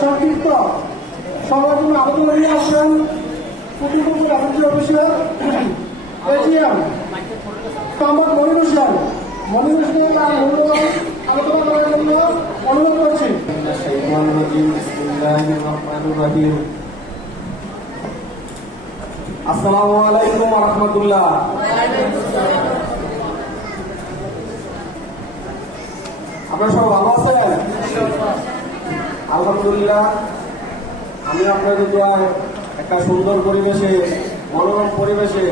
সংক্ষিপ্ত সবার জন্য আবেদন নিয়ে আসছেন প্রতিপক্ষ অফিসার এজিএম মোহাম্মদ মনির হোসেন। মনির হোসেন তার মূল্যবান আলোচনা করার জন্য অনুরোধ করছি। আসসালামু আলাইকুম ওয়া রাহমাতুল্লাহ। আপনারা সব ভালো আছেন? আলহামদুলিল্লাহ। আমি আপনাদের দোয়ায় একটা সুন্দর পরিবেশে, মনোরম পরিবেশে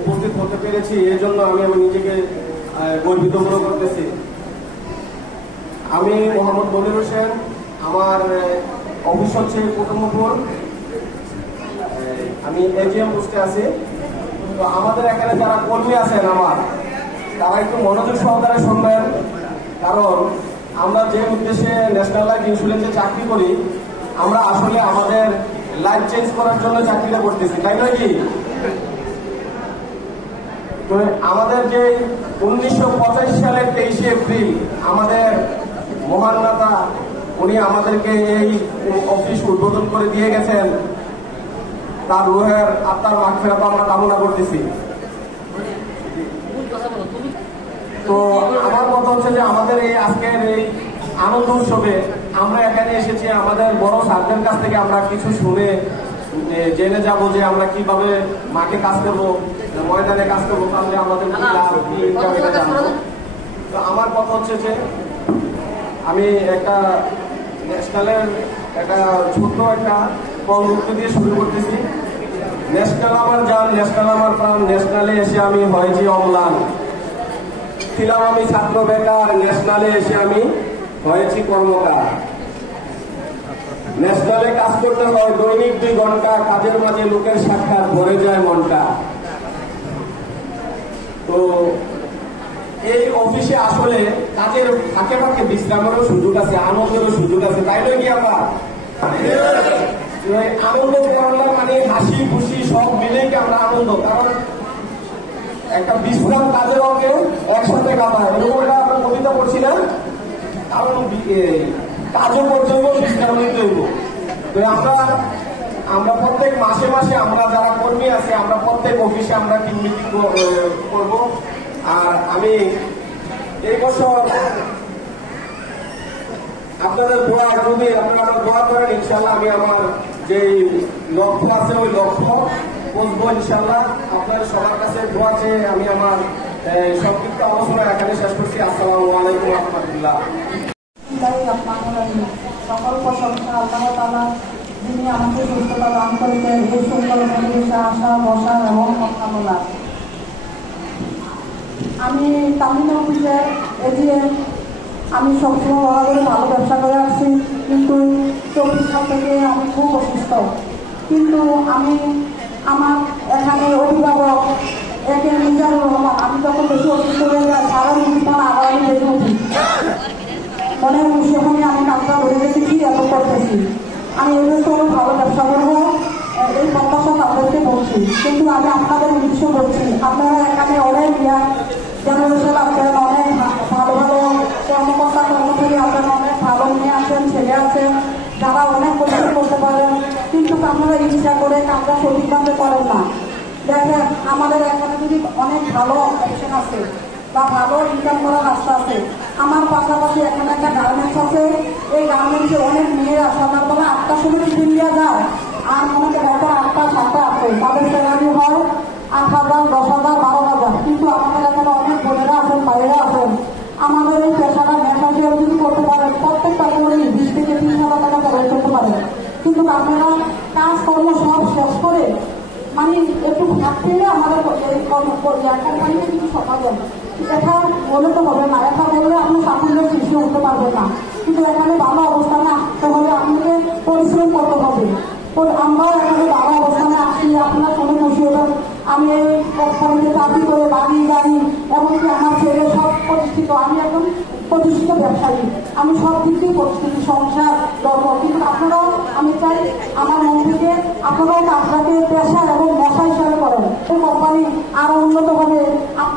উপস্থিত হতে পেরেছি। এই জন্য আমি নিজেকে গর্বিত মনে করতেছি। আমি মোহাম্মদ মনির হোসেন, আমার অফিস হচ্ছে কুটুম্বপুর, আমি এজিএম পোস্টে আছি। তো আমাদের এখানে যারা কর্মী আছেন আমার, তারা একটু মনোযোগ সহকারে শুনবেন, কারণ আমরা যে উদ্দেশ্যে ন্যাশনাল লাইফ ইন্স্যুরেন্সে চাকরি করি, আমরা আসলে আমাদের লাইফ চেঞ্জ করার জন্য চাকরিটা করতেছি, তাই নয় কি? তো আমাদের যে 1985 সালের 23শে এপ্রিল আমাদের মহান নেতা উনি আমাদেরকে এই অফিস উদ্বোধন করে দিয়ে গেছেন, তার রুহের আত্মার মাগফিরাত আমরা কামনা করতেছি। তো আমার কথা হচ্ছে যে আমাদের এই আজকের এই আনন্দ উৎসবে আমরা এখানে এসেছি আমাদের বড় স্যারদের কাছ থেকে আমরা কিছু শুনে জেনে যাব যে আমরা কিভাবে মাঠে কাজ করবো, ময়দানে কাজ করবো, তাহলে আমাদের জানবো। তো আমার কথা হচ্ছে যে আমি একটা ন্যাশনালের একটা ছোট্ট একটা কর্মসূচি দিয়ে শুরু করতেছি। ন্যাশনাল আমার জান, ন্যাশনাল আমার প্রাণ, ন্যাশনালে এসে আমি হয়েছি অম্লান। ছিলাম আমি ছাত্র বেকার, ন্যাশনালে এসে আমি হয়েছি কর্মকার। ন্যাশনালে কাজ করতে হয় দৈনিক 2 ঘন্টা, কাজের মাঝে লোকের সাক্ষাৎ ভরে যায় মনটা। তো এই অফিসে আসলে কাজের ফাঁকে ফাঁকে বিশ্রামেরও সুযোগ আছে, আনন্দেরও সুযোগ আছে, তাই নয় কি? আমরা আনন্দ করলাম মানে হাসি খুশি সব মিলেই কি আমরা আনন্দ, কারণ একটা বিশ্রাম কাজের অঙ্গে একসাথে কাটায়, এরকমটা আমরা কবিতা পড়ছি না? কারণ কাজও করতে হইব, বিশ্রাম নিতে হইব। তো আমরা প্রত্যেক মাসে মাসে আমরা যারা কর্মী আছে আমরা প্রত্যেক অফিসে আমরা টিম মিটিং করব। আর আমি এই বছর আপনাদের দোয়া, যদি আপনারা দোয়া করেন ইনশাল্লাহ আমি আমার যে লক্ষ্য আছে ওই লক্ষ্য বসবো ইনশাল্লাহ। আপনার সবার কাছে দোয়া চেয়ে আমি আমার সংক্ষিপ্ত আলোচনা এখানে শেষ করছি। আসসালামু আলাইকুম ওয়া রাহমাতুল্লাহ। সকল প্রশংসা আল্লাহ তাআলা, যিনি আমাকে সুস্থতা দান করেছেন এই সুন্দর পরিবেশে আসা, বসা এবং কথা বলা। আমি তামিল অফিসে এজিএম, আমি সবসময় বরাবর ভালো ব্যবসা করে আসছি, কিন্তু 24 সাল থেকে আমি খুব অসুস্থ। কিন্তু আমি আমার এখানে অভিভাবক একে মিজানুর রহমান, আমি যখন বেশি অসুস্থ হয়ে যাই সারা জীবন আবার আমি বেড়ে উঠি, মনে সেখানে আমি কাজটা ধরে রেখেছি এবং করতেছি। আমি এগুলো তো ভালো ব্যবসা করবো এই প্রত্যাশা তাদেরকে বলছি, কিন্তু আমি আপনাদের উদ্দেশ্য বলছি, আপনারা এখানে অনেক জেনারেশন আছেন, অনেক ভালো ভালো কর্মকর্তা কর্মচারী আছেন, অনেক ভালো মেয়ে আছেন, ছেলে আছেন, যারা অনেক পরিশ্রম করতে পারেন, কিন্তু আপনারা ইচ্ছা করে কাজটা সঠিকভাবে করেন না। দেখেন আমাদের এখানে যদি অনেক ভালো অপশন আছে বা ভালো ইনকাম করার রাস্তা আছে, আমার পাশাপাশি এখানে একটা গার্মেন্টস আছে, এই গার্মেন্টসে অনেক মেয়েরা সকালবেলা 8টার সময় টিফিন দিয়ে যায়, আর মনে করেন 8টা 7টা আছে, তাদের স্যালারি হয় 8,000, 10,000, 12,000। কিন্তু আমাদের এখানে অনেক বোনেরা আছেন, বাইরে আছেন, আমাদের এই পেশাটা মেশাজিয়ার যদি করতে পারেন প্রত্যেকটা করে 20 থেকে 30,000 টাকা খরচ করতে পারেন। কিন্তু আপনারা কাজকর্ম সব শেষ করে মানে একটু ভাত পেলে আমাদের কোম্পানিতে কিছু সকাল দেন, এটা বলে তো হবে না, এটা বললে আপনি সাফল্যের সৃষ্টি হতে পারবেন না। কিন্তু এখানে ভালো অবস্থানে আসতে হলে আপনাকে পরিশ্রম করতে হবে। আমরাও এখানে ভালো অবস্থানে আসি, আপনার কোনো খুশি হবেন। আমি এই কোম্পানিতে চাকরি করে বাড়ি গাড়ি এমনকি আমার ছেলে সব প্রতিষ্ঠিত, আমি এখন প্রতিষ্ঠিত ব্যবসায়ী, আমি সব দিক দিয়ে প্রতিষ্ঠিত, সংসার ধর্ম। কিন্তু আপনারাও, আমি চাই আমার মন থেকে আপনারাও কাজটাকে পেশা এবং মশা হিসাবে করেন। এই কোম্পানি আরো উন্নত হবে,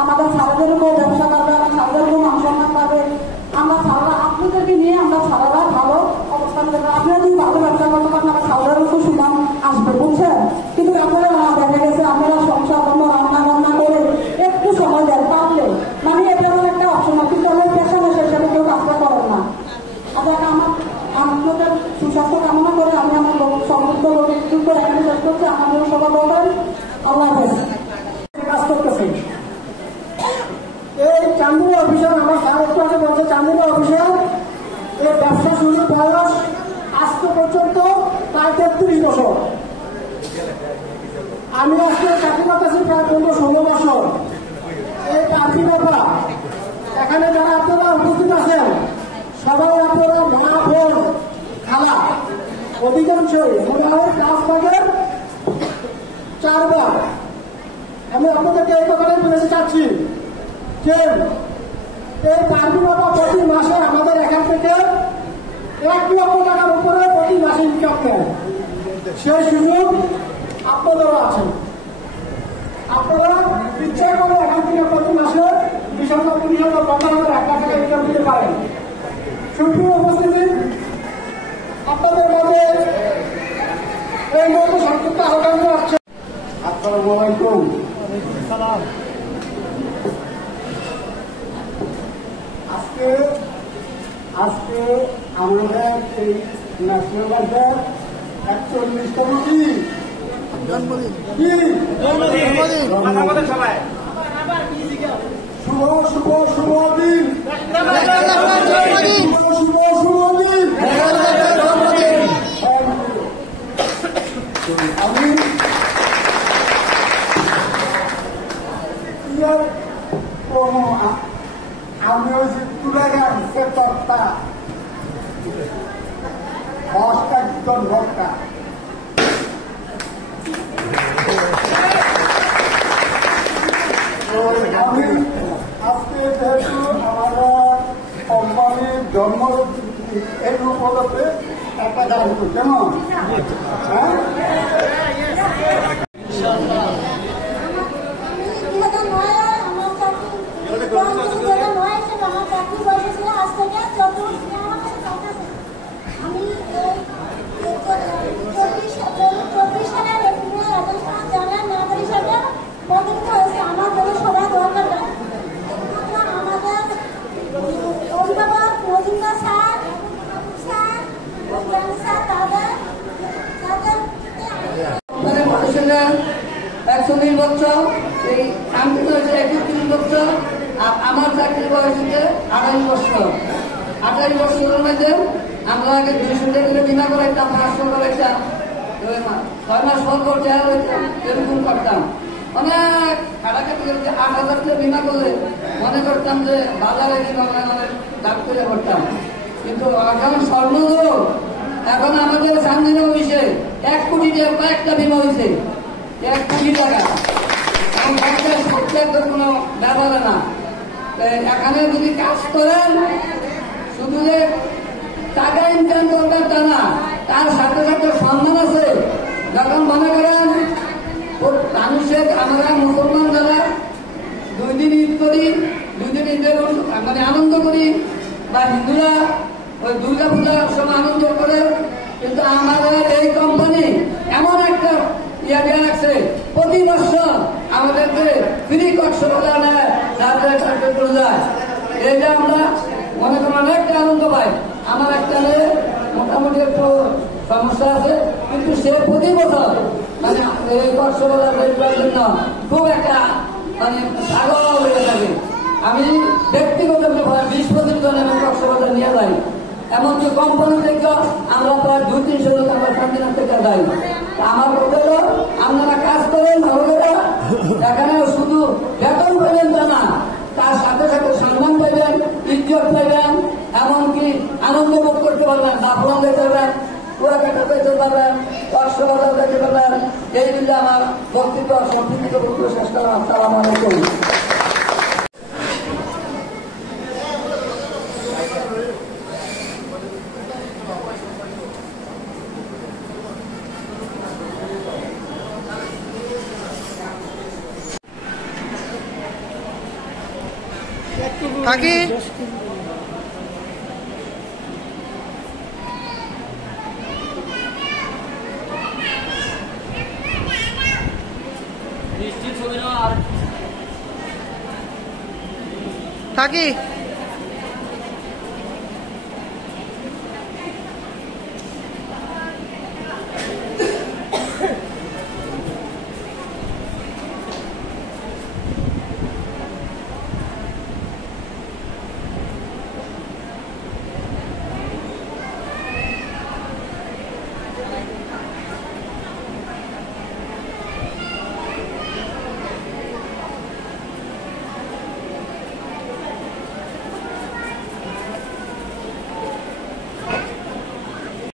আমাদের ছাত্রদেরকেও ব্যবসা করবে, আমার ছাত্রদেরকেও মান সম্মান পাবে, আমরা ছাড়া আপনাদেরকে নিয়ে আমরা ছাড়ারা ভালো বক্তব্য এখানে শেষ করছি। আমাদের সবাই বলবেন আল্লাহ হাফেজ। কাজ করতেছে এই চান্দুরা অফিসার, আমার স্যার একটু আগে বলছে চান্দুরা অফিসার এই ব্যবসা শুরুর বয়স আজকে পর্যন্ত প্রায় 33 বছর। আমি আজকে চাকরি করতেছি প্রায় 15-16 বছর। এই চাকরি ব্যাপার এখানে যারা আপনারা উপস্থিত আছেন সবাই আপনারা মা বোন খালা অধিকাংশই মনে হয় 5 ভাগের 4 ভাগ। আমি আপনাদেরকে এই ব্যাপারে বলতে চাচ্ছি যে এই পার্টি বাবা প্রতি মাসে আমাদের এখান থেকে 1 লক্ষ টাকার উপরে প্রতি মাসে ইনকাম দেয়। সেই সুযোগ আপনাদেরও আছে। আপনারা ইচ্ছা করে এখান থেকে প্রতি মাসে 20,000, 30,000, 50,000, 1 লাখ টাকা ইনকাম দিতে পারেন। সুপ্রিয় উপস্থিতি, আপনাদের মধ্যে এই মতো সংযুক্ত আহ্বান আসছে। আসসালামু আলাইকুম। আজকে আমাদের এই ন্যাশনাল বাজার 41তম কি শুভ দিন। আমি আমি ওই যে তুলে গেছে তত্তা ভক্তা কীর্তন ভক্তা আমি আজকে যেহেতু আমাদের কোম্পানির জন্ম এই উপলক্ষে একটা গান কেমন হ্যাঁ একচল্লিশ বছর, এই শান্তি হয়েছে 31 বছর, আর আমার চাকরির বয়স হচ্ছে 28 বছর। 28 বছরের মধ্যে আমরা আগে 200 টাকা করে বিমা করাইতাম, 500 করাইতাম, 6 মাস পর পর দেওয়া হইতাম, এরকম করতাম। অনেক খাটাখাটি করে 8,000 টাকা বিমা করলে মনে করতাম যে বাজারে বিমা অনেক দাম করে করতাম। কিন্তু এখন স্বর্ণযুগ, এখন আমাদের সামনে হয়েছে 1 কোটি টাকা কয়েকটা বিমা হয়েছে, 1 কোটি টাকা। কোনো ব্যাপার না। এখানে যদি কাজ করেন শুধু যে টাকা ইনকাম করবেন তা না, তার সাথে সাথে সম্মান আছে। যখন মনে করেন মানুষের, আমরা মুসলমান যারা 2 দিন ঈদ করি, 2 দিন ঈদের মানে আনন্দ করি, বা হিন্দুরা ওই দুর্গা পূজার সময় আনন্দ করে। কিন্তু আমাদের এই কোম্পানি এমন একটা ইয়ে রাখছে, প্রতি বছর আমাদেরকে ফ্রি কক্সবাজার নেয়, তারপরে চলে যায়। এইটা আমরা মনে করেন অনেকটা আনন্দ পাই। আমার একটা মেয়ে মোটামুটি একটু সমস্যা আছে, কিন্তু সে প্রতি বছর মানে এই কক্সবাজার জন্য খুব একটা মানে পাগল হয়ে থাকে। আমি ব্যক্তিগত 20-25 জন আমি কক্সবাজার নিয়ে যাই। এমনকি কোম্পানি থেকে আমরা প্রায় 200-300 লোক আমরা শান্তিনাথ থেকে যাই। আমার কথা হলো, আপনারা কাজ করেন ভালোভাবে, এখানে শুধু বেতন পাবেন তা না, তার সাথে সাথে সম্মান পাবেন, ইজ্জত পাবেন, এমনকি আনন্দ ভোগ করতে পারবেন, সাফল্য দিতে পারবেন, কুয়াকাটা পেতে পারবেন, কক্সবাজার যেতে পারবেন। এই জন্য আমার বক্তব্য সম্পৃক্ত বক্তব্য শেষ করলাম। আসসালামু আলাইকুম। থাকি থাকি